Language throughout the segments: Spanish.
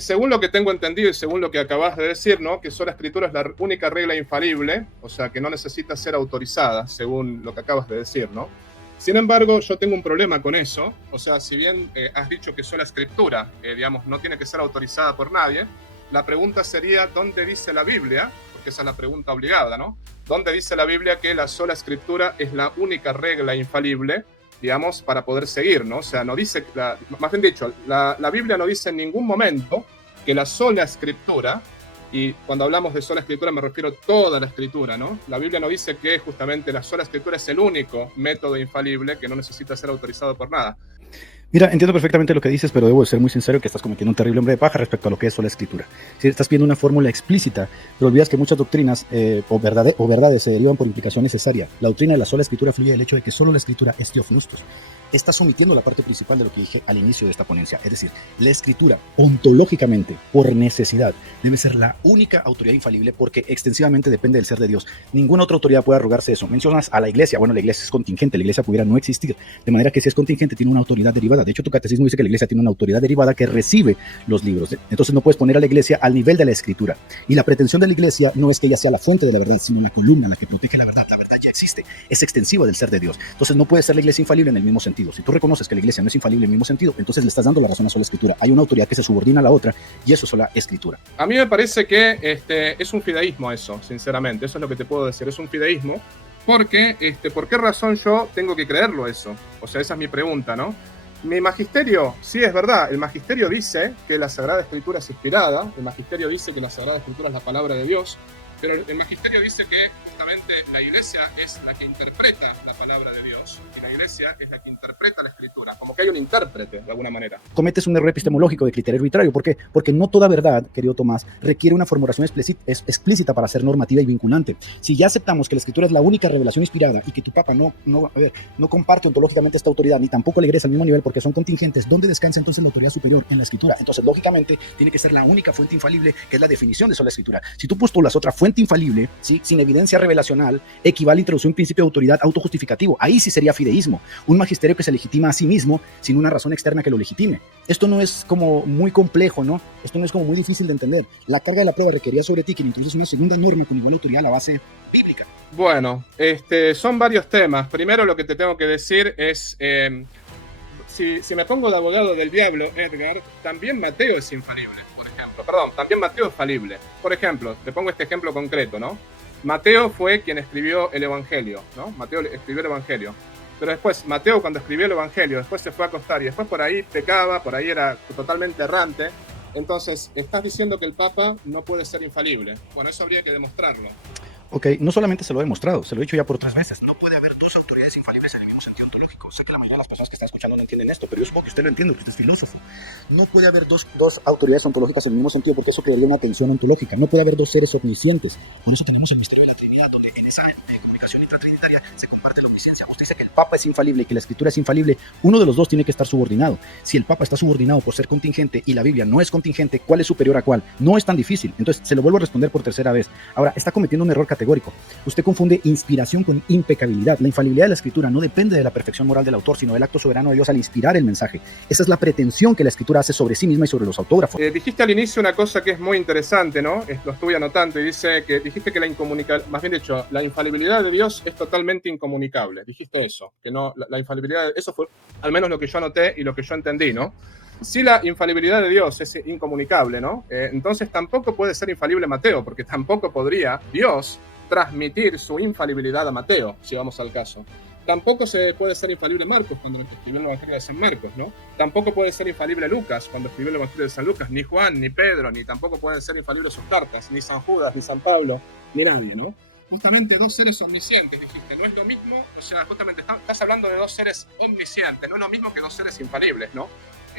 Según lo que tengo entendido y según lo que acabas de decir, ¿no? Que sola escritura es la única regla infalible, o sea, que no necesita ser autorizada, según lo que acabas de decir, ¿no? Sin embargo, yo tengo un problema con eso, o sea, si bien has dicho que sola escritura, digamos, no tiene que ser autorizada por nadie, la pregunta sería, ¿dónde dice la Biblia? Porque esa es la pregunta obligada, ¿no? ¿Dónde dice la Biblia que la sola escritura es la única regla infalible, digamos, para poder seguir, ¿no? O sea, no dice, más bien dicho, la Biblia no dice en ningún momento que la sola escritura, y cuando hablamos de sola escritura me refiero a toda la escritura, ¿no? La Biblia no dice que justamente la sola escritura es el único método infalible que no necesita ser autorizado por nada. Mira, entiendo perfectamente lo que dices, pero debo ser muy sincero que estás cometiendo un terrible hombre de paja respecto a lo que es sola escritura. Si estás pidiendo una fórmula explícita, pero olvidas que muchas doctrinas o verdades se derivan por implicación necesaria. La doctrina de la sola escritura fluye del hecho de que solo la escritura es teofnostos. Estás omitiendo la parte principal de lo que dije al inicio de esta ponencia. Es decir, la escritura, ontológicamente, por necesidad, debe ser la única autoridad infalible porque extensivamente depende del ser de Dios. Ninguna otra autoridad puede arrogarse eso. Mencionas a la iglesia. Bueno, la iglesia es contingente. La iglesia pudiera no existir. De manera que si es contingente, tiene una autoridad derivada. De hecho, tu catecismo dice que la iglesia tiene una autoridad derivada que recibe los libros. Entonces no puedes poner a la iglesia al nivel de la escritura. Y la pretensión de la iglesia no es que ella sea la fuente de la verdad, sino la columna, la que protege la verdad. La verdad ya existe. Es extensiva del ser de Dios. Entonces no puede ser la iglesia infalible en el mismo sentido. Si tú reconoces que la iglesia no es infalible en el mismo sentido, entonces le estás dando la razón a sola escritura. Hay una autoridad que se subordina a la otra y eso es sola escritura. A mí me parece que es un fideísmo eso, sinceramente. Eso es lo que te puedo decir. Es un fideísmo. Porque, ¿por qué razón yo tengo que creerlo eso? O sea, esa es mi pregunta, ¿no? Mi magisterio, sí es verdad, el magisterio dice que la Sagrada Escritura es inspirada, el magisterio dice que la Sagrada Escritura es la palabra de Dios, pero el magisterio dice que justamente la iglesia es la que interpreta la palabra de Dios y la iglesia es la que interpreta la escritura, como que hay un intérprete de alguna manera. Cometes un error epistemológico de criterio arbitrario. ¿Por qué? Porque no toda verdad, querido Tomás, requiere una formulación explícita para ser normativa y vinculante. Si ya aceptamos que la escritura es la única revelación inspirada y que tu papa no comparte ontológicamente esta autoridad, ni tampoco le egresa al mismo nivel porque son contingentes, ¿dónde descansa entonces la autoridad superior? En la escritura. Entonces, lógicamente, tiene que ser la única fuente infalible, que es la definición de sola escritura. Si tú postulas otra fuente infalible, ¿sí?, sin evidencia revelacional, equivale a introducir un principio de autoridad autojustificativo. Ahí sí sería fideísmo, un magisterio que se legitima a sí mismo sin una razón externa que lo legitime. Esto no es como muy complejo, ¿no? Esto no es como muy difícil de entender. La carga de la prueba requería sobre ti que introduces una segunda norma con igual autoridad a la base bíblica. Bueno, son varios temas. Primero lo que te tengo que decir es, si me pongo de abogado del diablo, Edgar, también Mateo es infalible. También Mateo es falible. Por ejemplo, te pongo este ejemplo concreto, ¿no? Mateo fue quien escribió el Evangelio, ¿no? Mateo escribió el Evangelio. Pero después, Mateo cuando escribió el Evangelio, después se fue a acostar y después por ahí pecaba, por ahí era totalmente errante. Entonces, estás diciendo que el Papa no puede ser infalible. Bueno, eso habría que demostrarlo. Ok, no solamente se lo he demostrado, se lo he dicho ya por 3 veces. No puede haber dos autoridades infalibles en el mismo sentido ontológico. Sé que la mayoría de las personas que están escuchando no entienden esto, pero yo supongo que usted lo entiende, porque usted es filósofo. No puede haber dos autoridades ontológicas en el mismo sentido, porque eso crearía una tensión ontológica. No puede haber dos seres omniscientes. Por eso tenemos el misterio de la Trinidad, donde en esa comunicación intratrinitaria se comparte la omnisciencia. Usted dice que el Papa es infalible y que la Escritura es infalible. Uno de los dos tiene que estar subordinado. Si el Papa está subordinado por ser contingente y la Biblia no es contingente, ¿cuál es superior a cuál? No es tan difícil. Entonces, se lo vuelvo a responder por 3ª vez. Ahora, está cometiendo un error categórico. Usted confunde inspiración con impecabilidad. La infalibilidad de la Escritura no depende de la perfección moral del autor, sino del acto soberano de Dios al inspirar el mensaje. Esa es la pretensión que la Escritura hace sobre sí misma y sobre los autógrafos. Dijiste al inicio una cosa que es muy interesante, ¿no? Lo estuve anotando y dijiste que la infalibilidad de Dios es totalmente incomunicable. Dijiste eso, que no, la infalibilidad, eso fue al menos lo que yo anoté y lo que yo entendí, ¿no? Si la infalibilidad de Dios es incomunicable, ¿no? Entonces tampoco puede ser infalible Mateo, porque tampoco podría Dios transmitir su infalibilidad a Mateo, si vamos al caso. Tampoco se puede ser infalible Marcos cuando escribió el Evangelio de San Marcos, ¿no? Tampoco puede ser infalible Lucas cuando escribió el Evangelio de San Lucas, ni Juan, ni Pedro, ni tampoco pueden ser infalibles sus cartas, ni San Judas, ni San Pablo, ni nadie, ¿no? Justamente dos seres omniscientes, dijiste, no es lo mismo, o sea, justamente estás hablando de dos seres omniscientes, no es lo mismo que dos seres infalibles, ¿no?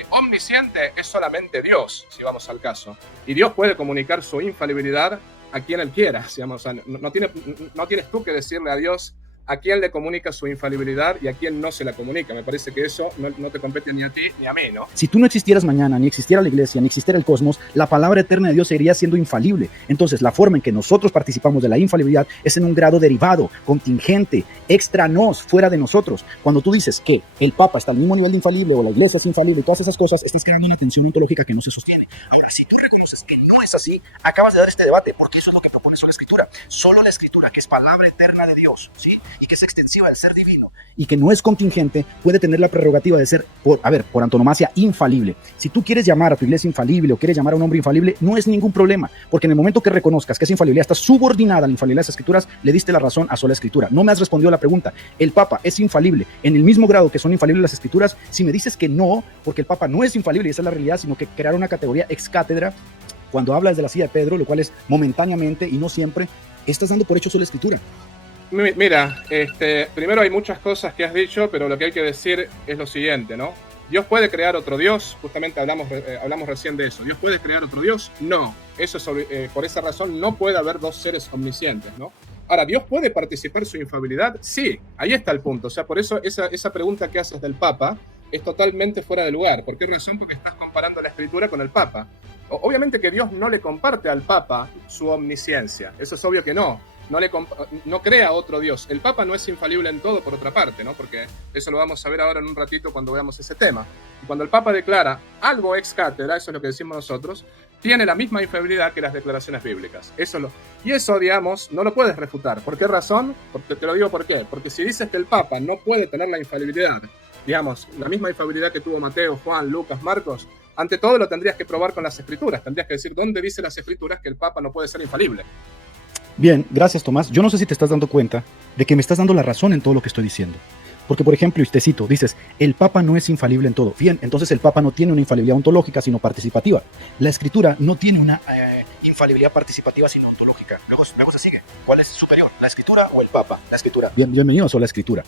Omnisciente es solamente Dios, si vamos al caso, y Dios puede comunicar su infalibilidad a quien Él quiera, digamos, o sea, no tienes tú que decirle a Dios a quién le comunica su infalibilidad y a quién no se la comunica. Me parece que eso no te compete ni a ti ni a mí, ¿no? Si tú no existieras mañana, ni existiera la iglesia, ni existiera el cosmos, la palabra eterna de Dios seguiría siendo infalible. Entonces, la forma en que nosotros participamos de la infalibilidad es en un grado derivado, contingente, extra nos, fuera de nosotros. Cuando tú dices que el Papa está al mismo nivel de infalible o la iglesia es infalible y todas esas cosas, estás creando una tensión ontológica que no se sostiene. Ahora, si tú reconoces que no es así, acabas de dar este debate, porque eso es lo que propone solo la Escritura. Solo la Escritura, que es palabra eterna de Dios, ¿sí? Y que es extensiva del ser divino y que no es contingente, puede tener la prerrogativa de ser, por antonomasia, infalible. Si tú quieres llamar a tu iglesia infalible o quieres llamar a un hombre infalible, no es ningún problema, porque en el momento que reconozcas que esa infalibilidad está subordinada a la infalibilidad de las Escrituras, le diste la razón a sola Escritura. No me has respondido a la pregunta. ¿El Papa es infalible en el mismo grado que son infalibles las Escrituras? Si me dices que no, porque el Papa no es infalible y esa es la realidad, sino que crear una categoría ex cátedra, cuando hablas de la silla de Pedro, lo cual es momentáneamente y no siempre, estás dando por hecho sola Escritura. Mira, primero hay muchas cosas que has dicho, pero lo que hay que decir es lo siguiente, ¿no? ¿Dios puede crear otro Dios? Justamente hablamos recién de eso. ¿Dios puede crear otro Dios? No. Por esa razón no puede haber dos seres omniscientes, ¿no? Ahora, ¿Dios puede participar su infalibilidad? Sí, ahí está el punto. O sea, por eso esa pregunta que haces del Papa es totalmente fuera de lugar. ¿Por qué razón? Porque estás comparando la Escritura con el Papa. Obviamente que Dios no le comparte al Papa su omnisciencia. Eso es obvio que no. No crea otro Dios. El Papa no es infalible en todo, por otra parte, ¿no? Porque eso lo vamos a ver ahora en un ratito cuando veamos ese tema. Y cuando el Papa declara algo ex cátedra, eso es lo que decimos nosotros, tiene la misma infalibilidad que las declaraciones bíblicas. Y eso, digamos, no lo puedes refutar. ¿Por qué razón? Porque te lo digo por qué. Porque si dices que el Papa no puede tener la infalibilidad, digamos, la misma infalibilidad que tuvo Mateo, Juan, Lucas, Marcos, ante todo lo tendrías que probar con las Escrituras. Tendrías que decir dónde dice las Escrituras que el Papa no puede ser infalible. Bien, gracias Tomás. Yo no sé si te estás dando cuenta de que me estás dando la razón en todo lo que estoy diciendo. Porque, por ejemplo, y te cito, dices, el Papa no es infalible en todo. Bien, entonces el Papa no tiene una infalibilidad ontológica, sino participativa. La Escritura no tiene una infalibilidad participativa, sino ontológica. Luego se sigue. ¿Cuál es superior, la Escritura o el Papa? La Escritura. Bienvenido a la Escritura.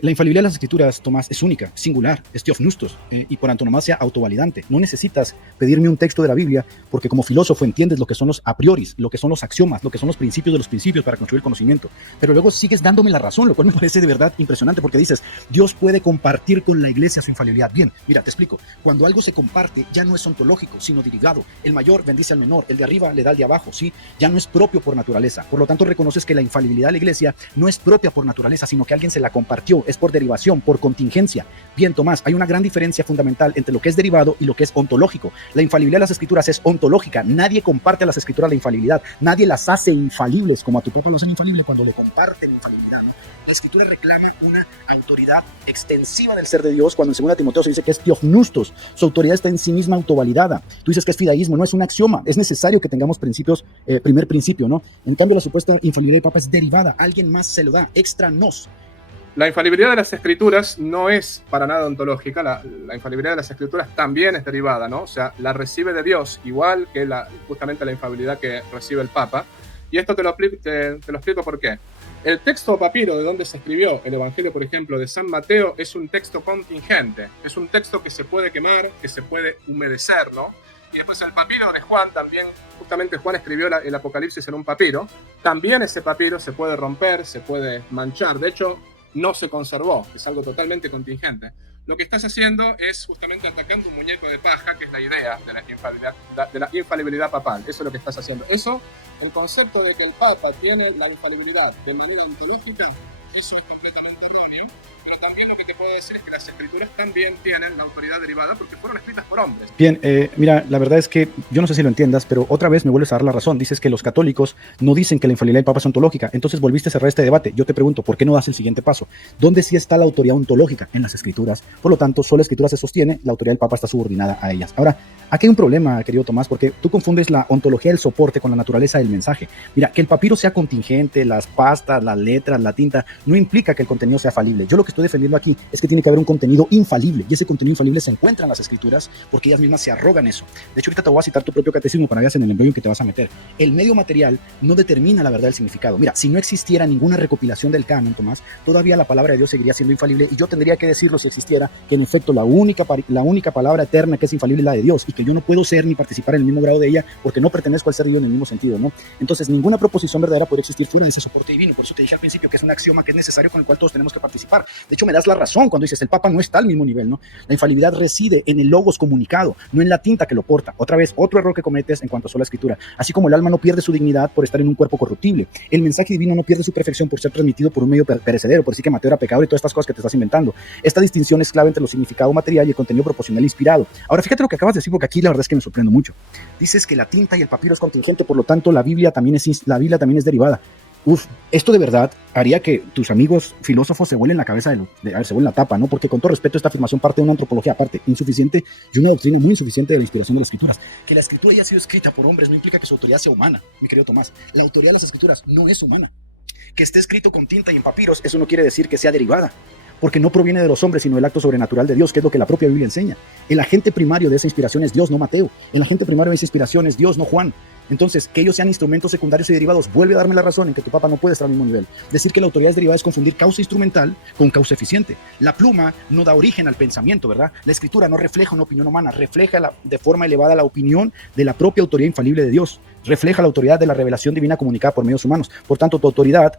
La infalibilidad de las Escrituras, Tomás, es única, singular, es theopneustos, y por antonomasia autovalidante. No necesitas pedirme un texto de la Biblia porque como filósofo entiendes lo que son los a prioris, lo que son los axiomas, lo que son los principios de los principios para construir conocimiento. Pero luego sigues dándome la razón, lo cual me parece de verdad impresionante porque dices, Dios puede compartir con la iglesia su infalibilidad. Bien, mira, te explico. Cuando algo se comparte ya no es ontológico, sino derivado. El mayor bendice al menor, el de arriba le da al de abajo, ¿sí? Ya no es propio por naturaleza. Por lo tanto, reconoces que la infalibilidad de la iglesia no es propia por naturaleza, sino que alguien se la compartió. Es por derivación, por contingencia. Bien, Tomás, hay una gran diferencia fundamental entre lo que es derivado y lo que es ontológico. La infalibilidad de las Escrituras es ontológica. Nadie comparte a las Escrituras la infalibilidad. Nadie las hace infalibles, como a tu Papa lo hacen infalible cuando le comparten infalibilidad, ¿no? La Escritura reclama una autoridad extensiva del ser de Dios, cuando en 2 Timoteo se dice que es theopneustos. Su autoridad está en sí misma autovalidada. Tú dices que es fideísmo, no es un axioma. Es necesario que tengamos principios, primer principio, ¿no? En cambio, la supuesta infalibilidad del Papa es derivada. Alguien más se lo da, extra nos. La infalibilidad de las Escrituras no es para nada ontológica. La infalibilidad de las Escrituras también es derivada, ¿no? O sea, la recibe de Dios, igual que justamente la infalibilidad que recibe el Papa. Y esto te lo explico por qué. El texto papiro de donde se escribió el Evangelio, por ejemplo, de San Mateo, es un texto contingente. Es un texto que se puede quemar, que se puede humedecer, ¿no? Y después el papiro de Juan también, justamente Juan escribió el Apocalipsis en un papiro. También ese papiro se puede romper, se puede manchar. De hecho, no se conservó, es algo totalmente contingente. Lo que estás haciendo es justamente atacando un muñeco de paja, que es la idea de la infalibilidad papal. Eso es lo que estás haciendo. Eso, el concepto de que el Papa tiene la infalibilidad de manera ontológica, eso es completamente erróneo. Pero también lo que te puedo decir es que las Escrituras también tienen la autoridad derivada porque fueron escritas por hombres. Bien, mira, la verdad es que yo no sé si lo entiendas, pero otra vez me vuelves a dar la razón. Dices que los católicos no dicen que la infalibilidad del Papa es ontológica. Entonces volviste a cerrar este debate. Yo te pregunto, ¿por qué no das el siguiente paso? ¿Dónde sí está la autoridad ontológica? En las Escrituras. Por lo tanto, solo la Escritura se sostiene, la autoridad del Papa está subordinada a ellas. Ahora, aquí hay un problema, querido Tomás, porque tú confundes la ontología del soporte con la naturaleza del mensaje. Mira, que el papiro sea contingente, las pastas, las letras, la tinta, no implica que el contenido sea falible. Yo lo que estoy defendiendo aquí es que tiene que haber un contenido infalible, y ese contenido infalible se encuentra en las escrituras porque ellas mismas se arrogan eso. De hecho, ahorita te voy a citar tu propio catecismo para que veas en el embrollo en que te vas a meter. El medio material no determina la verdad del significado. Mira, si no existiera ninguna recopilación del canon, Tomás, todavía la palabra de Dios seguiría siendo infalible, y yo tendría que decirlo si existiera, que en efecto la única palabra eterna que es infalible es la de Dios, y que yo no puedo ser ni participar en el mismo grado de ella porque no pertenezco al ser divino en el mismo sentido, ¿no? Entonces, ninguna proposición verdadera podría existir fuera de ese soporte divino. Por eso te dije al principio que es un axioma que es necesario, con el cual todos tenemos que participar. De hecho, me das la razón cuando dices el Papa no está al mismo nivel, ¿no? La infalibilidad reside en el logos comunicado, no en la tinta que lo porta. Otra vez, otro error que cometes en cuanto a sola escritura. Así como el alma no pierde su dignidad por estar en un cuerpo corruptible, el mensaje divino no pierde su perfección por ser transmitido por un medio perecedero, por decir que Mateo era pecador y todas estas cosas que te estás inventando. Esta distinción es clave entre lo significado material y el contenido proporcional inspirado. Ahora, fíjate lo que acabas de decir, porque aquí la verdad es que me sorprendo mucho. Dices que la tinta y el papiro es contingente, por lo tanto la Biblia también es derivada. Esto de verdad haría que tus amigos filósofos se vuelen la cabeza se vuelen la tapa, ¿no? Porque con todo respeto, esta afirmación parte de una antropología aparte, insuficiente, y una doctrina muy insuficiente de la inspiración de las escrituras. Que la escritura haya sido escrita por hombres no implica que su autoridad sea humana, mi querido Tomás. La autoridad de las escrituras no es humana. Que esté escrito con tinta y en papiros, eso no quiere decir que sea derivada, porque no proviene de los hombres, sino del acto sobrenatural de Dios, que es lo que la propia Biblia enseña. El agente primario de esa inspiración es Dios, no Mateo. El agente primario de esa inspiración es Dios, no Juan. Entonces, que ellos sean instrumentos secundarios y derivados vuelve a darme la razón en que tu Papa no puede estar al mismo nivel. Decir que la autoridad es derivada es confundir causa instrumental con causa eficiente. La pluma no da origen al pensamiento, ¿verdad? La escritura no refleja una opinión humana, refleja de forma elevada la opinión de la propia autoridad infalible de Dios. Refleja la autoridad de la revelación divina comunicada por medios humanos. Por tanto, su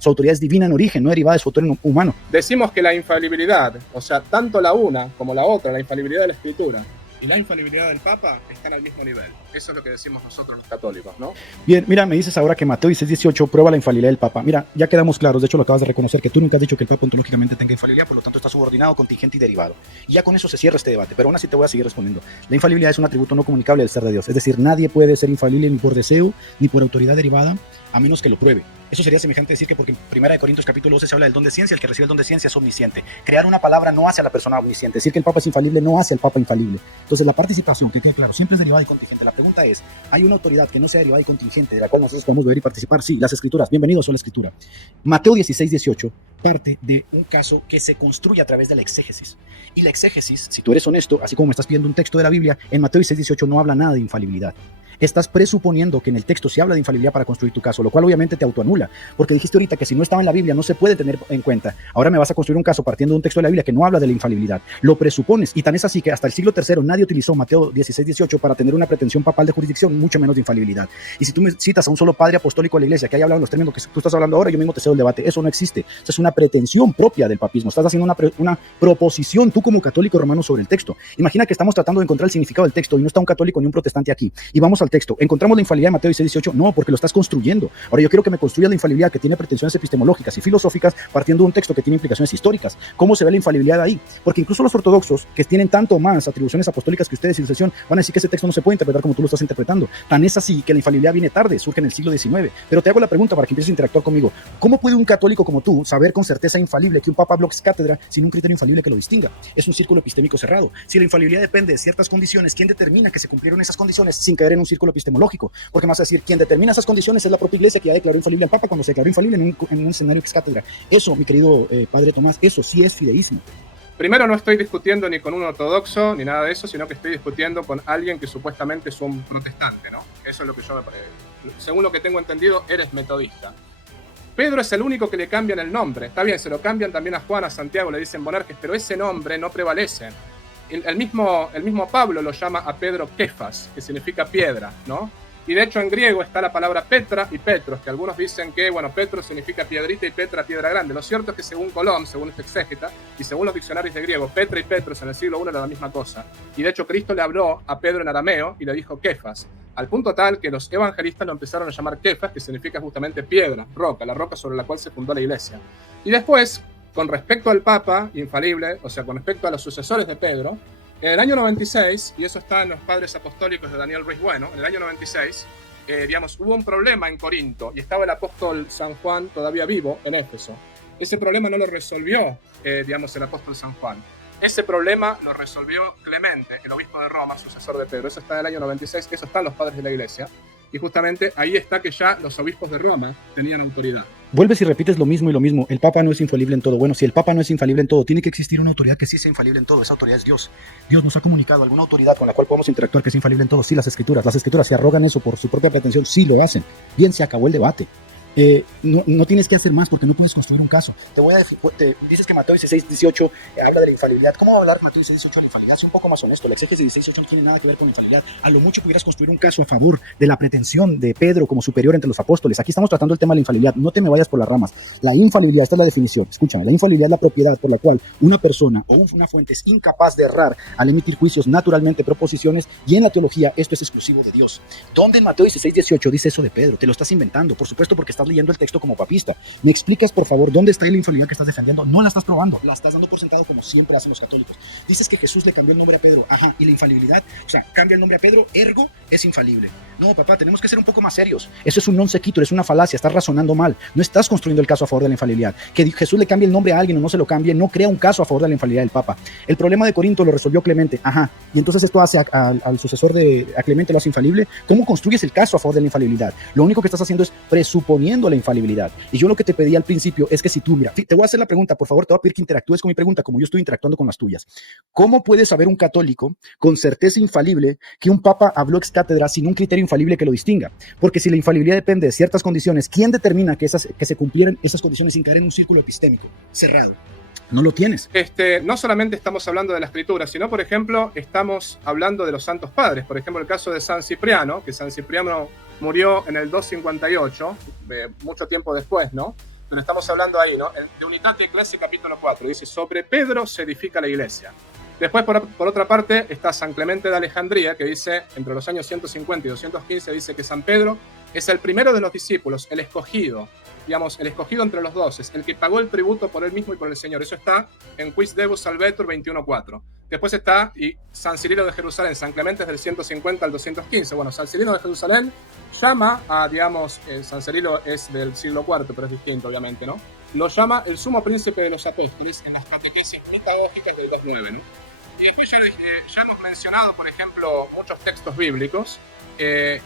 autoridad es divina en origen, no derivada de su autor humano. Decimos que la infalibilidad, o sea, tanto la una como la otra, la infalibilidad de la escritura y la infalibilidad del Papa están al mismo nivel. Eso es lo que decimos nosotros los católicos, ¿no? Bien, mira, me dices ahora que Mateo 16:18 prueba la infalibilidad del Papa. Mira, ya quedamos claros, de hecho lo acabas de reconocer, que tú nunca has dicho que el Papa ontológicamente tenga infalibilidad, por lo tanto está subordinado, contingente y derivado. Y ya con eso se cierra este debate, pero aún así te voy a seguir respondiendo. La infalibilidad es un atributo no comunicable del ser de Dios, es decir, nadie puede ser infalible ni por deseo, ni por autoridad derivada, a menos que lo pruebe. Eso sería semejante a decir que porque en 1 Corintios capítulo 12 se habla del don de ciencia, el que recibe el don de ciencia es omnisciente. Crear una palabra no hace a la persona omnisciente. Decir que el Papa es infalible no hace al Papa infalible. Entonces la participación, que quede claro, siempre es derivada y contingente. La pregunta es, ¿hay una autoridad que no sea derivada y contingente de la cual nosotros podemos ver y participar? Sí, las escrituras. Bienvenidos a la escritura. Mateo 16:18 parte de un caso que se construye a través de la exégesis. Y la exégesis, si tú eres honesto, así como me estás pidiendo un texto de la Biblia, en Mateo 16:18 no habla nada de infalibilidad. Estás presuponiendo que en el texto se habla de infalibilidad para construir tu caso, lo cual obviamente te autoanula, porque dijiste ahorita que si no estaba en la Biblia no se puede tener en cuenta. Ahora me vas a construir un caso partiendo de un texto de la Biblia que no habla de la infalibilidad. Lo presupones, y tan es así que hasta el siglo III nadie utilizó Mateo 16:18 para tener una pretensión papal de jurisdicción, mucho menos de infalibilidad. Y si tú me citas a un solo padre apostólico de la iglesia que haya hablado en los términos que tú estás hablando ahora, yo mismo te cedo el debate. Eso no existe. Eso es una pretensión propia del papismo. Estás haciendo una proposición tú como católico romano sobre el texto. Imagina que estamos tratando de encontrar el significado del texto y no está un católico ni un protestante aquí. Y vamos al texto. ¿Encontramos la infalibilidad de Mateo 16:18? No, porque lo estás construyendo. Ahora yo quiero que me construyas la infalibilidad que tiene pretensiones epistemológicas y filosóficas partiendo de un texto que tiene implicaciones históricas. ¿Cómo se ve la infalibilidad ahí? Porque incluso los ortodoxos, que tienen tanto más atribuciones apostólicas que ustedes, civilización, van a decir que ese texto no se puede interpretar como tú lo estás interpretando. Tan es así que la infalibilidad viene tarde, surge en el siglo XIX. Pero te hago la pregunta para que empieces a interactuar conmigo. ¿Cómo puede un católico como tú saber con certeza infalible que un papa habló ex cátedra sin un criterio infalible que lo distinga? Es un círculo epistémico cerrado. Si la infalibilidad depende de ciertas condiciones, ¿quién determina que se cumplieron esas condiciones sin caer en un círculo epistemológico? Porque me vas a decir, quien determina esas condiciones es la propia iglesia, que ya declaró infalible al Papa cuando se declaró infalible en un escenario ex cátedra. Eso, mi querido padre Tomás, eso sí es fideísmo. Primero, no estoy discutiendo ni con un ortodoxo ni nada de eso, sino que estoy discutiendo con alguien que supuestamente es un protestante, ¿no? Eso es lo que yo según lo que tengo entendido, eres metodista. Pedro es el único que le cambian el nombre. Está bien, se lo cambian también a Juan, a Santiago, le dicen Bonerges, pero ese nombre no prevalece. El mismo Pablo lo llama a Pedro Kefas, que significa piedra, ¿no? Y de hecho en griego está la palabra Petra y Petros, que algunos dicen que, bueno, Petros significa piedrita y Petra piedra grande. Lo cierto es que según Colón, según este exégeta, y según los diccionarios de griego, Petra y Petros en el siglo I era la misma cosa. Y de hecho Cristo le habló a Pedro en arameo y le dijo Kefas, al punto tal que los evangelistas lo empezaron a llamar Kefas, que significa justamente piedra, roca, la roca sobre la cual se fundó la iglesia. Y después, con respecto al Papa infalible, o sea, con respecto a los sucesores de Pedro, en el año 96, y eso está en los Padres Apostólicos de Daniel Ruiz Bueno, en el año 96, hubo un problema en Corinto y estaba el apóstol San Juan todavía vivo en Éfeso. Ese problema no lo resolvió, el apóstol San Juan. Ese problema lo resolvió Clemente, el obispo de Roma, sucesor de Pedro. Eso está en el año 96, eso está en los Padres de la Iglesia. Y justamente ahí está que ya los obispos de Roma tenían autoridad. vuelves y repites lo mismo y lo mismo. El Papa no es infalible en todo. Bueno, si el Papa no es infalible en todo, tiene que existir una autoridad que sí sea infalible en todo. Esa autoridad es Dios. Dios nos ha comunicado alguna autoridad con la cual podemos interactuar que es infalible en todo. Sí, las escrituras. Las escrituras se arrogan eso por su propia pretensión. Sí, lo hacen. Bien, se acabó el debate. No tienes que hacer más porque no puedes construir un caso. Dices que Mateo 16:18 habla de la infalibilidad. ¿Cómo va a hablar Mateo 16:18 de la infalibilidad? Es un poco más honesto. La exégesis 16:18 no tiene nada que ver con la infalibilidad. A lo mucho pudieras construir un caso a favor de la pretensión de Pedro como superior entre los apóstoles. Aquí estamos tratando el tema de la infalibilidad. No te me vayas por las ramas. La infalibilidad, esta es la definición. Escúchame, la infalibilidad es la propiedad por la cual una persona o una fuente es incapaz de errar al emitir juicios naturalmente proposiciones, y en la teología esto es exclusivo de Dios. ¿Dónde en Mateo 16:18 dice eso de Pedro? Te lo estás inventando, por supuesto, porque estás leyendo el texto como papista. ¿Me explicas, por favor, dónde está la infalibilidad que estás defendiendo? No la estás probando, la estás dando por sentado como siempre hacen los católicos. Dices que Jesús le cambió el nombre a Pedro, ajá, y la infalibilidad, o sea, cambia el nombre a Pedro, ergo, es infalible. No, papá, tenemos que ser un poco más serios. Eso es un non sequitur, es una falacia, estás razonando mal. No estás construyendo el caso a favor de la infalibilidad. Que Jesús le cambie el nombre a alguien o no se lo cambie, no crea un caso a favor de la infalibilidad del Papa. El problema de Corinto lo resolvió Clemente, ajá, y entonces esto hace al sucesor de Clemente lo hace infalible. ¿Cómo construyes el caso a favor de la infalibilidad? Lo único que estás haciendo es presuponiendo la infalibilidad. Y yo lo que te pedí al principio es que si tú, mira, te voy a hacer la pregunta, por favor, te voy a pedir que interactúes con mi pregunta como yo estoy interactuando con las tuyas. ¿Cómo puede saber un católico con certeza infalible que un papa habló ex cátedra sin un criterio infalible que lo distinga? Porque si la infalibilidad depende de ciertas condiciones, ¿quién determina que se cumplieran esas condiciones sin caer en un círculo epistémico cerrado? No lo tienes. No solamente estamos hablando de la escritura, sino, por ejemplo, estamos hablando de los santos padres. Por ejemplo, el caso de San Cipriano, que San Cipriano murió en el 258, mucho tiempo después, ¿no? Pero estamos hablando ahí, ¿no? De Unitate Clase, capítulo 4, dice, sobre Pedro se edifica la iglesia. Después, por otra parte, está San Clemente de Alejandría, que dice, entre los años 150 y 215, dice que San Pedro es el primero de los discípulos, el escogido, digamos, el escogido entre los 12, el que pagó el tributo por él mismo y por el Señor. Eso está en Quis Devus Salvetur 21.4. Después está San Cirilo de Jerusalén. San Clemente es del 150 al 215. Bueno, San Cirilo de Jerusalén llama a, digamos, San Cirilo es del siglo IV, pero es distinto, obviamente, ¿no? Lo llama el sumo príncipe de los apóstoles en las catequesis pedagógicas del 9, ¿no? Y después ya hemos mencionado, por ejemplo, muchos textos bíblicos.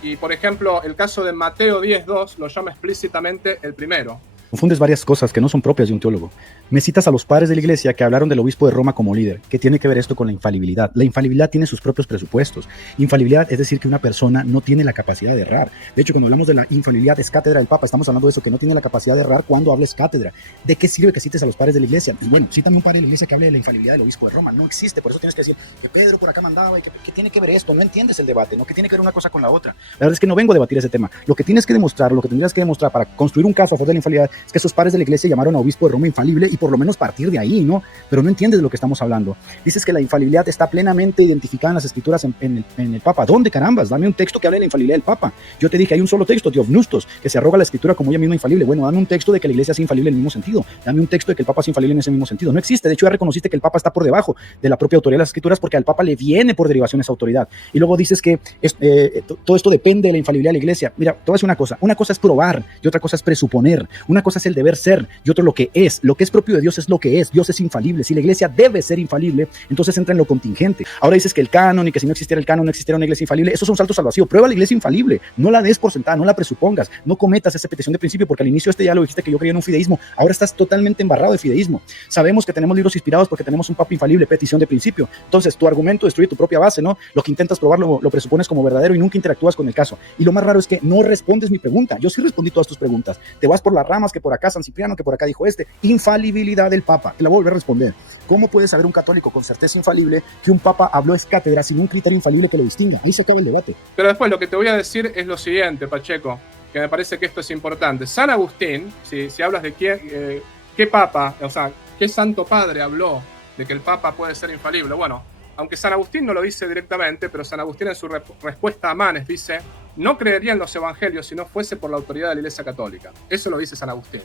Y, por ejemplo, el caso de Mateo 10.2 lo llama explícitamente el primero. Confundes varias cosas que no son propias de un teólogo. Me citas a los padres de la iglesia que hablaron del obispo de Roma como líder. ¿Qué tiene que ver esto con la infalibilidad? La infalibilidad tiene sus propios presupuestos. Infalibilidad es decir que una persona no tiene la capacidad de errar. De hecho, cuando hablamos de la infalibilidad es cátedra del Papa, estamos hablando de eso, que no tiene la capacidad de errar cuando hables cátedra. ¿De qué sirve que cites a los padres de la iglesia? Y bueno, cítame un padre de la iglesia que hable de la infalibilidad del obispo de Roma. No existe, por eso tienes que decir que Pedro por acá mandaba y ¿qué tiene que ver esto? No entiendes el debate, ¿no? ¿Qué tiene que ver una cosa con la otra? La verdad es que no vengo a debatir ese tema. Lo que tienes que demostrar, lo que tendrías que demostrar para construir un caso a favor de la infalibilidad es que esos padres de la iglesia llamaron a obispo de Roma infalible y por lo menos partir de ahí, ¿no? Pero no entiendes de lo que estamos hablando. Dices que la infalibilidad está plenamente identificada en las escrituras en el Papa. ¿Dónde, carambas? Dame un texto que hable de la infalibilidad del Papa. Yo te dije, hay un solo texto, Diosnustos, que se arroga la escritura como ella misma infalible. Bueno, dame un texto de que la iglesia es infalible en el mismo sentido. Dame un texto de que el Papa es infalible en ese mismo sentido. No existe. De hecho, ya reconociste que el Papa está por debajo de la propia autoridad de las escrituras porque al Papa le viene por derivación esa autoridad. Y luego dices que todo esto depende de la infalibilidad de la iglesia. Mira, te voy a decir una cosa. Una cosa es probar y otra cosa es presuponer. Una cosa es el deber ser y otro lo que es. Lo que es propio de Dios es lo que es. Dios es infalible. Si la iglesia debe ser infalible, entonces entra en lo contingente. Ahora dices que el canon y que si no existiera el canon no existiera una iglesia infalible. Esos son saltos al vacío. Prueba la iglesia infalible. No la des por sentada, no la presupongas. No cometas esa petición de principio porque al inicio ya lo dijiste que yo creía en un fideísmo. Ahora estás totalmente embarrado de fideísmo. Sabemos que tenemos libros inspirados porque tenemos un papa infalible, petición de principio. Entonces tu argumento destruye tu propia base, ¿no? Lo que intentas probar lo presupones como verdadero y nunca interactúas con el caso. Y lo más raro es que no respondes mi pregunta. Yo sí respondí todas tus preguntas. Te vas por las ramas, que por acá San Cipriano, que por acá dijo infalibilidad del Papa. Te la voy a volver a responder. ¿Cómo puede saber un católico con certeza infalible que un Papa habló ex cátedra sin un criterio infalible que lo distinga? Ahí se acaba el debate. Pero después lo que te voy a decir es lo siguiente, Pacheco, que me parece que esto es importante. San Agustín, si hablas de qué Papa, o sea, qué Santo Padre habló de que el Papa puede ser infalible, bueno, aunque San Agustín no lo dice directamente, pero San Agustín en su respuesta a Manes dice: no creería en los evangelios si no fuese por la autoridad de la Iglesia Católica. Eso lo dice San Agustín.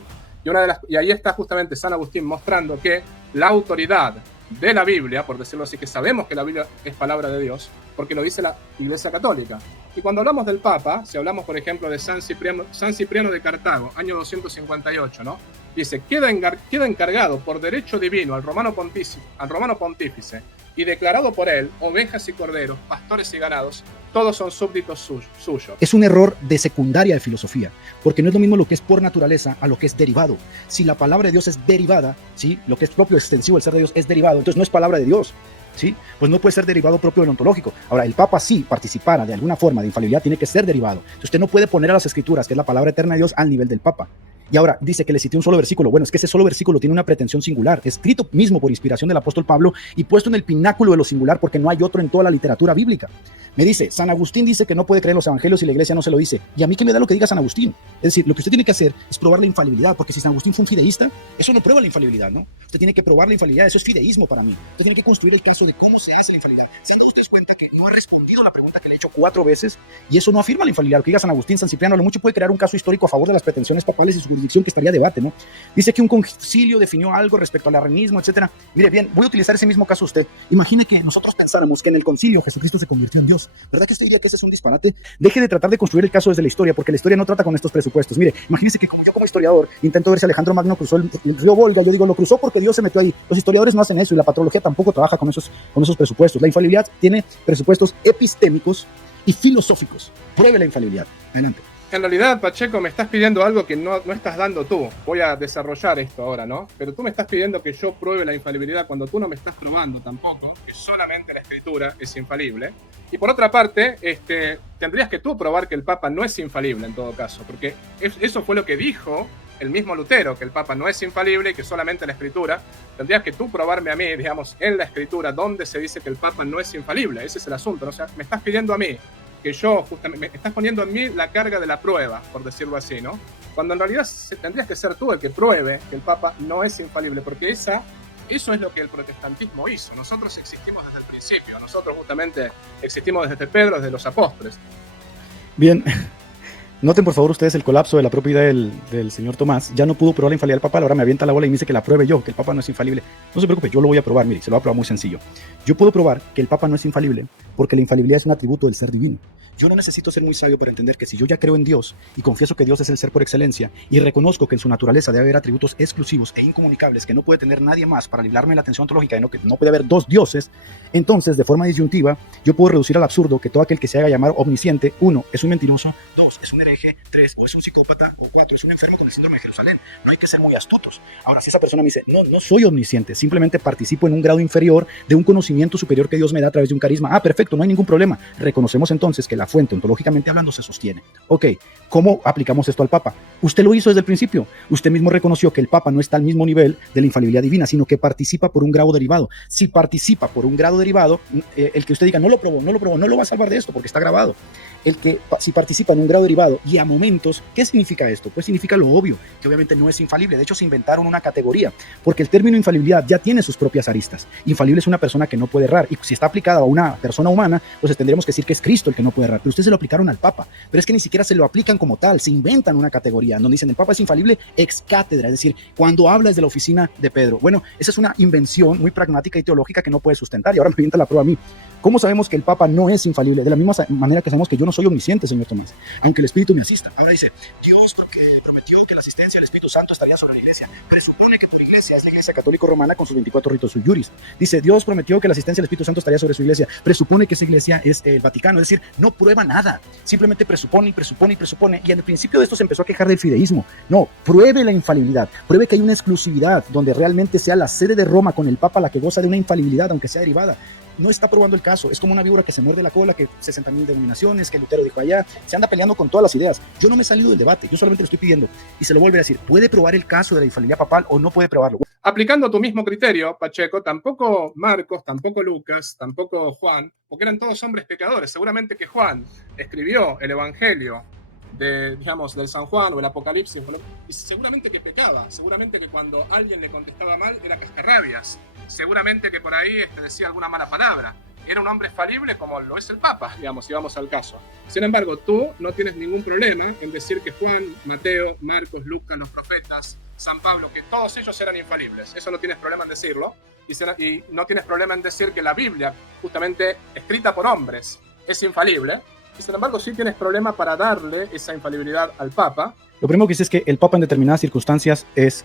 Y ahí está justamente San Agustín mostrando que la autoridad de la Biblia, por decirlo así, que sabemos que la Biblia es palabra de Dios, porque lo dice la Iglesia Católica. Y cuando hablamos del Papa, si hablamos, por ejemplo, de San Cipriano de Cartago, año 258, ¿no? Dice: queda encargado por derecho divino al romano pontífice y declarado por él ovejas y corderos, pastores y ganados, todos son súbditos suyos. Es un error de secundaria de filosofía, porque no es lo mismo lo que es por naturaleza a lo que es derivado. Si la palabra de Dios es derivada, ¿sí? Lo que es propio, extensivo, el ser de Dios es derivado, entonces no es palabra de Dios, ¿sí? Pues no puede ser derivado propio del ontológico. Ahora, el Papa sí participara de alguna forma de infalibilidad, tiene que ser derivado. Entonces usted no puede poner a las Escrituras, que es la palabra eterna de Dios, al nivel del Papa. Y ahora dice que le cité un solo versículo. Bueno, es que ese solo versículo tiene una pretensión singular, escrito mismo por inspiración del apóstol Pablo y puesto en el pináculo de lo singular porque no hay otro en toda la literatura bíblica. Me dice, San Agustín dice que no puede creer los evangelios y la iglesia no se lo dice. Y a mí qué me da lo que diga San Agustín. Es decir, lo que usted tiene que hacer es probar la infalibilidad, porque si San Agustín fue un fideísta, eso no prueba la infalibilidad, ¿no? Usted tiene que probar la infalibilidad, eso es fideísmo para mí. Usted tiene que construir el caso de cómo se hace la infalibilidad. ¿Se han dado ustedes cuenta que no ha respondido la pregunta que le he hecho 4 veces? Y eso no afirma la infalibilidad. Lo que diga San Agustín, San Cipriano, lo mucho puede crear un caso histórico a favor de las pretensiones papales y su jurisdicción que estaría a debate, ¿no? Dice que un concilio definió algo respecto al arrianismo, etcétera. Mire, bien, voy a utilizar ese mismo caso usted. Imagine que nosotros pensáramos que en el concilio Jesucristo se convirtió en Dios. ¿Verdad que usted diría que ese es un disparate? Deje de tratar de construir el caso desde la historia, porque la historia no trata con estos presupuestos. Mire, imagínese que yo como historiador intento ver si Alejandro Magno cruzó el río Volga. Yo digo, lo cruzó porque Dios se metió ahí. Los historiadores no hacen eso y la patrología tampoco trabaja con esos presupuestos. La infalibilidad tiene presupuestos epistémicos y filosóficos. Pruebe la infalibilidad. Adelante. En realidad, Pacheco, me estás pidiendo algo que no estás dando tú. Voy a desarrollar esto ahora, ¿no? Pero tú me estás pidiendo que yo pruebe la infalibilidad cuando tú no me estás probando tampoco, que solamente la Escritura es infalible. Y por otra parte, tendrías que tú probar que el Papa no es infalible en todo caso, porque eso fue lo que dijo el mismo Lutero, que el Papa no es infalible y que solamente la Escritura. Tendrías que tú probarme a mí, digamos, en la Escritura, donde se dice que el Papa no es infalible. Ese es el asunto, ¿no? O sea, me estás pidiendo a mí que yo, justamente, me estás poniendo en mí la carga de la prueba, por decirlo así, ¿no? Cuando en realidad tendrías que ser tú el que pruebe que el Papa no es infalible, porque eso es lo que el protestantismo hizo. Nosotros existimos desde el principio, nosotros justamente existimos desde Pedro, desde los apóstoles. Bien, noten por favor ustedes el colapso de la propia idea del señor Tomás. Ya no pudo probar la infalibilidad del Papa, ahora me avienta la bola y me dice que la pruebe yo, que el Papa no es infalible. No se preocupe, yo lo voy a probar, mire, se lo voy a probar muy sencillo. Yo puedo probar que el Papa no es infalible porque la infalibilidad es un atributo del ser divino. Yo no necesito ser muy sabio para entender que si yo ya creo en Dios y confieso que Dios es el ser por excelencia y reconozco que en su naturaleza debe haber atributos exclusivos e incomunicables que no puede tener nadie más para librarme la atención ontológica, que no puede haber 2 dioses, entonces de forma disyuntiva yo puedo reducir al absurdo que todo aquel que se haga llamar omnisciente, 1, es un mentiroso, 2, es un hereje, 3, o es un psicópata, o 4, es un enfermo con el síndrome de Jerusalén. No hay que ser muy astutos. Ahora, si esa persona me dice, no soy omnisciente, simplemente participo en un grado inferior de un conocimiento superior que Dios me da a través de un carisma, perfecto, no hay ningún problema. Reconocemos entonces que la fuente ontológicamente hablando se sostiene. Ok, ¿cómo aplicamos esto al Papa? Usted lo hizo desde el principio. Usted mismo reconoció que el Papa no está al mismo nivel de la infalibilidad divina, sino que participa por un grado derivado. Si participa por un grado derivado, el que usted diga no lo probó, no lo va a salvar de esto porque está grabado. Si participa en un grado derivado y a momentos, ¿qué significa esto? Pues significa lo obvio, que obviamente no es infalible. De hecho, se inventaron una categoría, porque el término infalibilidad ya tiene sus propias aristas. Infalible es una persona que no puede errar, y si está aplicada a una persona humana, pues tendríamos que decir que es Cristo el que no puede errar. Pero ustedes se lo aplicaron al Papa, pero es que ni siquiera se lo aplican como tal, se inventan una categoría, donde dicen el Papa es infalible ex cátedra, es decir, cuando habla desde la oficina de Pedro. Bueno, esa es una invención muy pragmática y teológica que no puede sustentar, y ahora me avienta la prueba a mí. ¿Cómo sabemos que el Papa no es infalible? De la misma manera que sabemos que yo no soy omnisciente, señor Tomás, aunque el Espíritu me asista. Ahora dice, Dios porque prometió que la asistencia del Espíritu Santo estaría sobre la iglesia, presupone que tu iglesia es la iglesia católico-romana con sus 24 ritos sui juris. Dice, Dios prometió que la asistencia del Espíritu Santo estaría sobre su iglesia, presupone que esa iglesia es el Vaticano, es decir, no prueba nada, simplemente presupone y en el principio de esto se empezó a quejar del fideísmo. No, pruebe la infalibilidad, pruebe que hay una exclusividad donde realmente sea la sede de Roma con el Papa la que goza de una infalibilidad, aunque sea derivada. No está probando el caso, es como una víbora que se muerde la cola, que 60,000 denominaciones, que Lutero dijo allá, se anda peleando con todas las ideas. Yo no me he salido del debate, yo solamente le estoy pidiendo, y se lo vuelve a decir, ¿puede probar el caso de la infalibilidad papal o no puede probarlo? Aplicando tu mismo criterio, Pacheco, tampoco Marcos, tampoco Lucas, tampoco Juan, porque eran todos hombres pecadores. Seguramente que Juan escribió el Evangelio del San Juan o el Apocalipsis, y seguramente que pecaba, seguramente que cuando alguien le contestaba mal era cascarrabias, seguramente que por ahí decía alguna mala palabra. Era un hombre falible como lo es el Papa, digamos, si vamos al caso. Sin embargo, tú no tienes ningún problema en decir que Juan, Mateo, Marcos, Lucas, los profetas, San Pablo, que todos ellos eran infalibles. Eso no tienes problema en decirlo. Y no tienes problema en decir que la Biblia, justamente escrita por hombres, es infalible. Y sin embargo, sí tienes problema para darle esa infalibilidad al Papa. Lo primero que dice es que el Papa en determinadas circunstancias es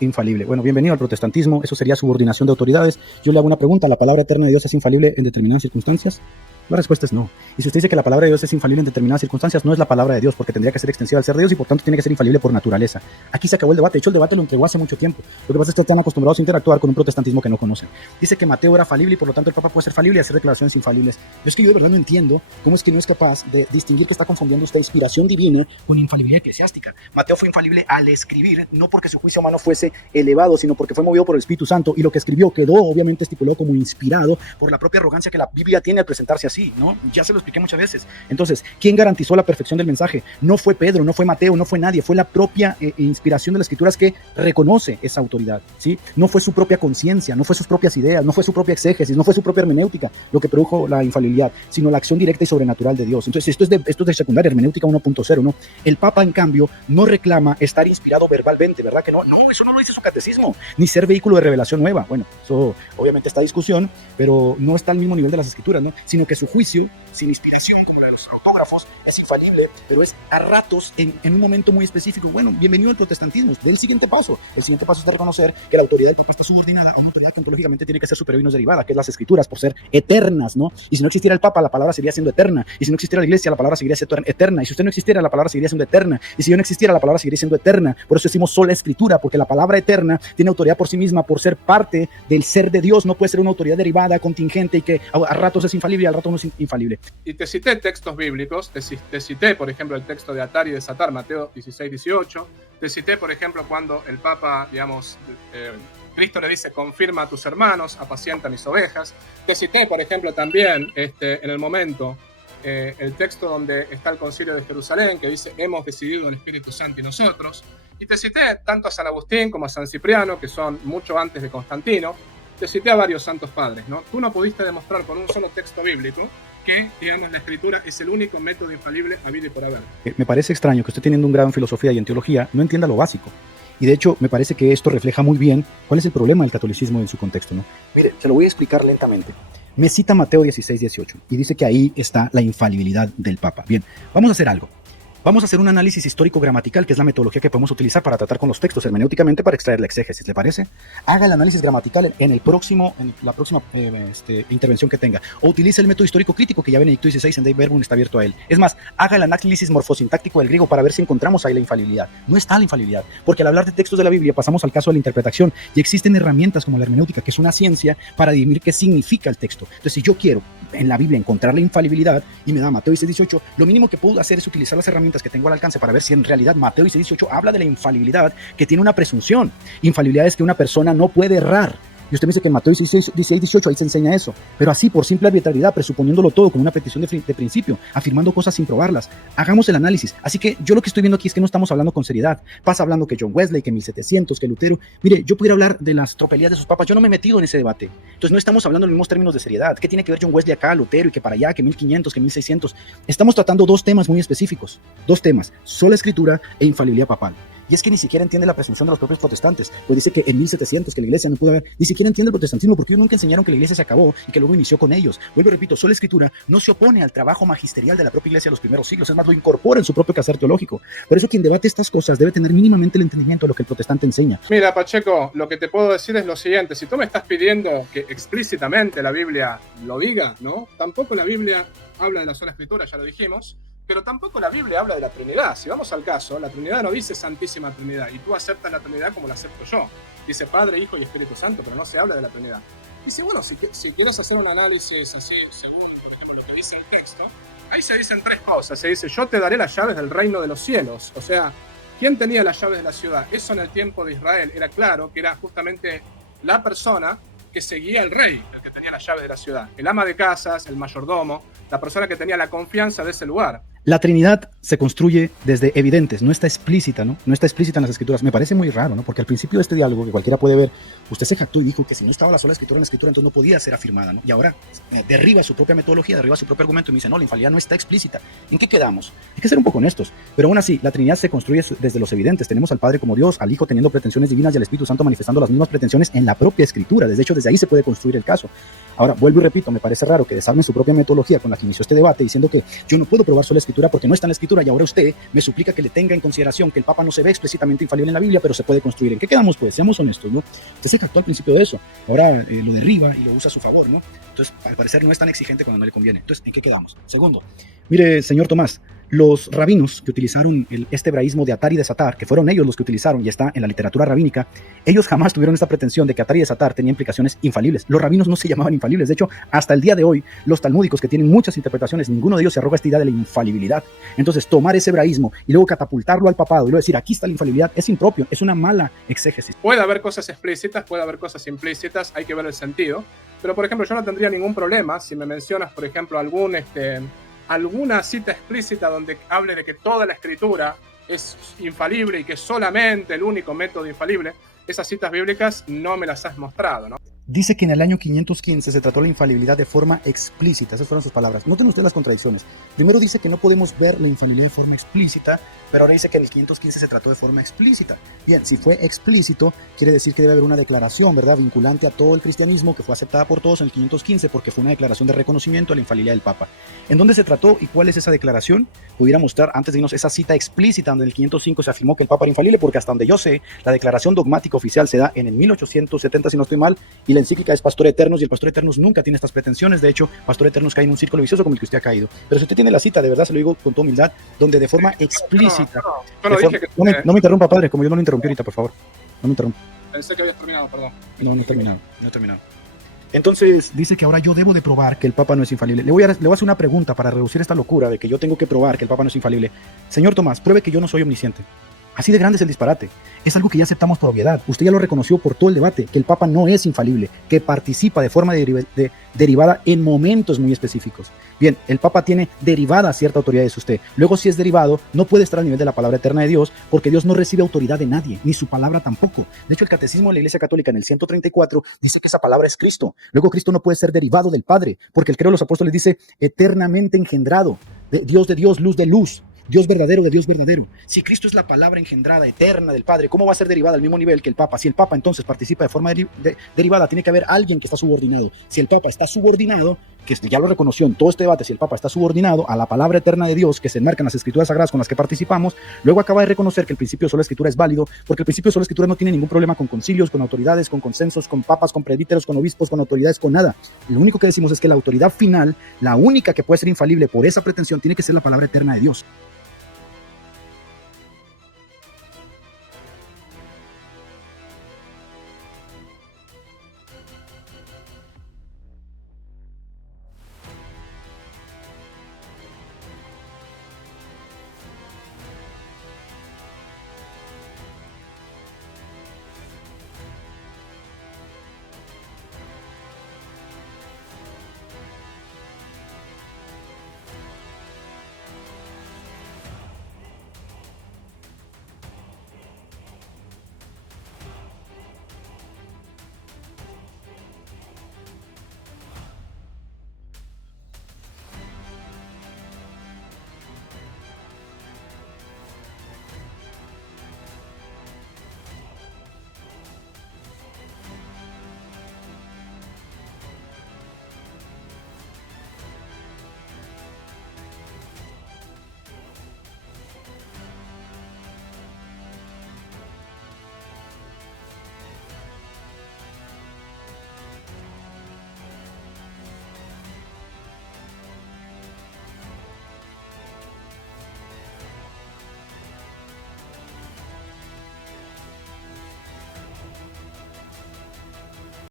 infalible. Bueno, bienvenido al protestantismo, eso sería subordinación de autoridades. Yo le hago una pregunta, ¿la palabra eterna de Dios es infalible en determinadas circunstancias? La respuesta es no. Y si usted dice que la palabra de Dios es infalible en determinadas circunstancias, no es la palabra de Dios, porque tendría que ser extensiva al ser de Dios y por tanto tiene que ser infalible por naturaleza. Aquí se acabó el debate. De hecho, el debate lo entregó hace mucho tiempo. Lo que pasa es que están acostumbrados a interactuar con un protestantismo que no conocen. Dice que Mateo era falible y por lo tanto el Papa puede ser falible y hacer declaraciones infalibles. Yo es que yo de verdad no entiendo cómo es que no es capaz de distinguir que está confundiendo esta inspiración divina con infalibilidad eclesiástica. Mateo fue infalible al escribir, no porque su juicio humano fuese elevado, sino porque fue movido por el Espíritu Santo y lo que escribió quedó obviamente estipulado como inspirado por la propia arrogancia que la Biblia tiene al presentarse así, ¿no? Ya se lo expliqué muchas veces. Entonces, ¿quién garantizó la perfección del mensaje? No fue Pedro, no fue Mateo, no fue nadie, fue la propia inspiración de las Escrituras que reconoce esa autoridad, ¿sí? No fue su propia conciencia, no fue sus propias ideas, no fue su propia exégesis, no fue su propia hermenéutica lo que produjo la infalibilidad, sino la acción directa y sobrenatural de Dios. Entonces, esto es de secundaria, hermenéutica 1.0, ¿no? El Papa, en cambio, no reclama estar inspirado verbalmente, ¿verdad que no? No, eso no lo dice su catecismo, ni ser vehículo de revelación nueva. Bueno, eso obviamente está en discusión, pero no está al mismo nivel de las Escrituras, ¿no? Sino que su juicio, sin inspiración, como la de los autógrafos, es infalible, pero es a ratos en un momento muy específico. Bueno, bienvenido al protestantismo. Del siguiente paso. El siguiente paso es reconocer que la autoridad del Papa está subordinada a una autoridad que ontológicamente tiene que ser superior y no derivada, que es las Escrituras, por ser eternas, ¿no? Y si no existiera el Papa, la palabra seguiría siendo eterna. Y si no existiera la Iglesia, la palabra seguiría siendo eterna. Y si usted no existiera, la palabra seguiría siendo eterna. Y si yo no existiera, la palabra seguiría siendo eterna. Por eso decimos sola Escritura, porque la palabra eterna tiene autoridad por sí misma, por ser parte del ser de Dios. No puede ser una autoridad derivada, contingente y que a ratos es infalible y al rato no es infalible. Y te cité textos bíblicos, te cité, por ejemplo, el texto de atar y desatar, Mateo 16, 18. Te cité, por ejemplo, cuando el Papa, digamos, Cristo le dice, confirma a tus hermanos, apacienta mis ovejas. Te cité, por ejemplo, también en el momento, el texto donde está el Concilio de Jerusalén, que dice, hemos decidido el Espíritu Santo y nosotros. Y te cité tanto a San Agustín como a San Cipriano, que son mucho antes de Constantino. Te cité a varios santos padres, ¿no? Tú no pudiste demostrar con un solo texto bíblico que, digamos, la Escritura es el único método infalible habido y por haber. Me parece extraño que usted teniendo un grado en filosofía y en teología no entienda lo básico. Y de hecho, me parece que esto refleja muy bien cuál es el problema del catolicismo en su contexto, ¿no? Mire, se lo voy a explicar lentamente. Me cita Mateo 16, 18 y dice que ahí está la infalibilidad del Papa. Bien, vamos a hacer algo. Vamos a hacer un análisis histórico-gramatical, que es la metodología que podemos utilizar para tratar con los textos hermenéuticamente para extraer la exégesis, ¿le parece? Haga el análisis gramatical en la próxima intervención que tenga. O utilice el método histórico-crítico que ya Benedicto XVI en Dei Verbum está abierto a él. Es más, haga el análisis morfosintáctico del griego para ver si encontramos ahí la infalibilidad. No está la infalibilidad, porque al hablar de textos de la Biblia pasamos al caso de la interpretación y existen herramientas como la hermenéutica, que es una ciencia para definir qué significa el texto. Entonces, si yo quiero en la Biblia encontrar la infalibilidad y me da Mateo 16, 18, lo mínimo que puedo hacer es utilizar las herramientas que tengo al alcance para ver si en realidad Mateo 16, 18 habla de la infalibilidad, que tiene una presunción. Infalibilidad es que una persona no puede errar. Y usted me dice que en Mateo 16, 18 ahí se enseña eso. Pero así, por simple arbitrariedad, presuponiéndolo todo como una petición de principio, afirmando cosas sin probarlas. Hagamos el análisis. Así que yo lo que estoy viendo aquí es que no estamos hablando con seriedad. Pasa hablando que John Wesley, que 1700, que Lutero. Mire, yo pudiera hablar de las tropelías de sus papas. Yo no me he metido en ese debate. Entonces no estamos hablando en los mismos términos de seriedad. ¿Qué tiene que ver John Wesley acá, Lutero, y que para allá, que 1500, que 1600? Estamos tratando dos temas muy específicos. Dos temas. Sola Escritura e infalibilidad papal. Y es que ni siquiera entiende la presunción de los propios protestantes. Pues dice que en 1700 que la iglesia no pudo haber, ni siquiera entiende el protestantismo porque ellos nunca enseñaron que la iglesia se acabó y que luego inició con ellos. Vuelvo y repito, sola Escritura no se opone al trabajo magisterial de la propia iglesia de los primeros siglos, es más, lo incorpora en su propio quehacer teológico. Por eso quien debate estas cosas debe tener mínimamente el entendimiento de lo que el protestante enseña. Mira, Pacheco, lo que te puedo decir es lo siguiente, si tú me estás pidiendo que explícitamente la Biblia lo diga, ¿no? Tampoco la Biblia habla de la sola Escritura, ya lo dijimos. Pero tampoco la Biblia habla de la Trinidad. Si vamos al caso, la Trinidad no dice Santísima Trinidad, y tú aceptas la Trinidad como la acepto yo. Dice Padre, Hijo y Espíritu Santo, pero no se habla de la Trinidad. Dice, bueno, si quieres hacer un análisis así, según, por ejemplo, lo que dice el texto, ahí se dicen tres cosas. Se dice, yo te daré las llaves del reino de los cielos. O sea, ¿quién tenía las llaves de la ciudad? Eso en el tiempo de Israel era claro que era justamente la persona que seguía al rey, el que tenía las llaves de la ciudad. El ama de casas, el mayordomo, la persona que tenía la confianza de ese lugar. La Trinidad se construye desde evidentes, no está explícita, ¿no? No está explícita en las Escrituras. Me parece muy raro, ¿no? Porque al principio de este diálogo, que cualquiera puede ver, usted se jactó y dijo que si no estaba la sola Escritura en la Escritura, entonces no podía ser afirmada, ¿no? Y ahora derriba su propia metodología, derriba su propio argumento y me dice, no, la infalibilidad no está explícita. ¿En qué quedamos? Hay que ser un poco honestos. Pero aún así, la Trinidad se construye desde los evidentes. Tenemos al Padre como Dios, al Hijo teniendo pretensiones divinas y al Espíritu Santo manifestando las mismas pretensiones en la propia Escritura. De hecho, desde ahí se puede construir el caso. Ahora, vuelvo y repito, me parece raro que desarmen su propia metodología con la que inició este debate diciendo que yo no puedo probar sola Escritura porque no está en la Escritura. Escritura y ahora usted me suplica que le tenga en consideración que el Papa no se ve explícitamente infalible en la Biblia, pero se puede construir. ¿En qué quedamos, pues? Seamos honestos, ¿no? Usted se jactó al principio de eso, ahora lo derriba y lo usa a su favor, ¿no? Entonces, al parecer no es tan exigente cuando no le conviene. Entonces, ¿en qué quedamos? Segundo, mire, señor Tomás, los rabinos que utilizaron este hebraísmo de atar y desatar, que fueron ellos los que utilizaron y está en la literatura rabínica, ellos jamás tuvieron esta pretensión de que atar y desatar tenía implicaciones infalibles. Los rabinos no se llamaban infalibles. De hecho, hasta el día de hoy, los talmúdicos que tienen muchas interpretaciones, ninguno de ellos se arroga esta idea de la infalibilidad. Entonces, tomar ese hebraísmo y luego catapultarlo al papado y luego decir, aquí está la infalibilidad, es impropio, es una mala exégesis. Puede haber cosas explícitas, puede haber cosas implícitas, hay que ver el sentido. Pero, por ejemplo, yo no tendría ningún problema si me mencionas, por ejemplo, alguna cita explícita donde hable de que toda la escritura es infalible y que solamente el único método infalible. Esas citas bíblicas no me las has mostrado, ¿no? Dice que en el año 515 se trató la infalibilidad de forma explícita. Esas fueron sus palabras. Noten ustedes las contradicciones. Primero dice que no podemos ver la infalibilidad de forma explícita, pero ahora dice que en el 515 se trató de forma explícita. Bien, si fue explícito, quiere decir que debe haber una declaración, ¿verdad?, vinculante a todo el cristianismo que fue aceptada por todos en el 515 porque fue una declaración de reconocimiento a la infalibilidad del Papa. ¿En dónde se trató y cuál es esa declaración? Pudiera mostrar, antes de irnos, esa cita explícita donde en el 505 se afirmó que el Papa era infalible, porque hasta donde yo sé, la declaración dogmática oficial se da en el 1870, si no estoy mal, y la encíclica es Pastor Eternus, y el Pastor Eternus nunca tiene estas pretensiones. De hecho, Pastor Eternus cae en un círculo vicioso como el que usted ha caído. Pero si usted tiene la cita, de verdad se lo digo con toda humildad, donde de forma explícita... No me interrumpa, padre, como yo no lo interrumpí ahorita, por favor. No me interrumpa. Pensé que habías terminado, perdón. No he terminado. Entonces, dice que ahora yo debo de probar que el Papa no es infalible. Le voy a hacer una pregunta para reducir esta locura de que yo tengo que probar que el Papa no es infalible. Señor Tomás, pruebe que yo no soy omnisciente. Así de grande es el disparate. Es algo que ya aceptamos por obviedad. Usted ya lo reconoció por todo el debate, que el Papa no es infalible, que participa de forma derivada en momentos muy específicos. Bien, el Papa tiene derivada cierta autoridad de usted. Luego, si es derivado, no puede estar al nivel de la palabra eterna de Dios, porque Dios no recibe autoridad de nadie, ni su palabra tampoco. De hecho, el Catecismo de la Iglesia Católica en el 134 dice que esa palabra es Cristo. Luego, Cristo no puede ser derivado del Padre, porque el Credo de los Apóstoles dice eternamente engendrado, de Dios, luz de luz. Dios verdadero de Dios verdadero. Si Cristo es la palabra engendrada, eterna del Padre, ¿cómo va a ser derivada al mismo nivel que el Papa? Si el Papa entonces participa de forma derivada, tiene que haber alguien que está subordinado. Si el Papa está subordinado, que ya lo reconoció en todo este debate, si el Papa está subordinado a la palabra eterna de Dios que se enmarca en las escrituras sagradas con las que participamos, luego acaba de reconocer que el principio de sola escritura es válido, porque el principio de sola escritura no tiene ningún problema con concilios, con autoridades, con consensos, con papas, con presbíteros, con obispos, con autoridades, con nada. Lo único que decimos es que la autoridad final, la única que puede ser infalible por esa pretensión, tiene que ser la palabra eterna de Dios.